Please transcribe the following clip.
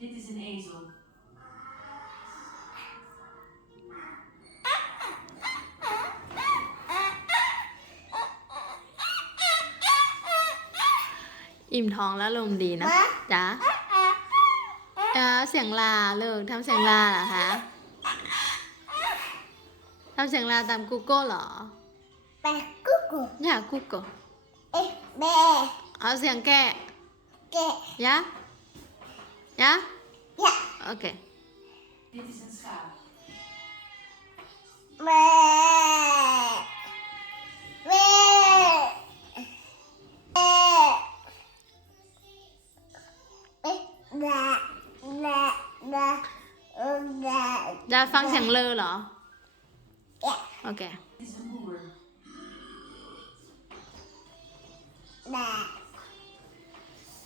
Dit is een ezel. อิ่มท้องแล้วลมดีนะจ๊ะเสียงลาเลิกทำเสียงลาเหรอคะทำเสียงลาตาม Google เหรอไป Google อยาก Google แม่ เอาเสียงแกะ แกะ ยะโอเค Dit is een schaap. แม่แม่จะฟังเสียงเลอเหรอโอเค Dit is een boer. แม่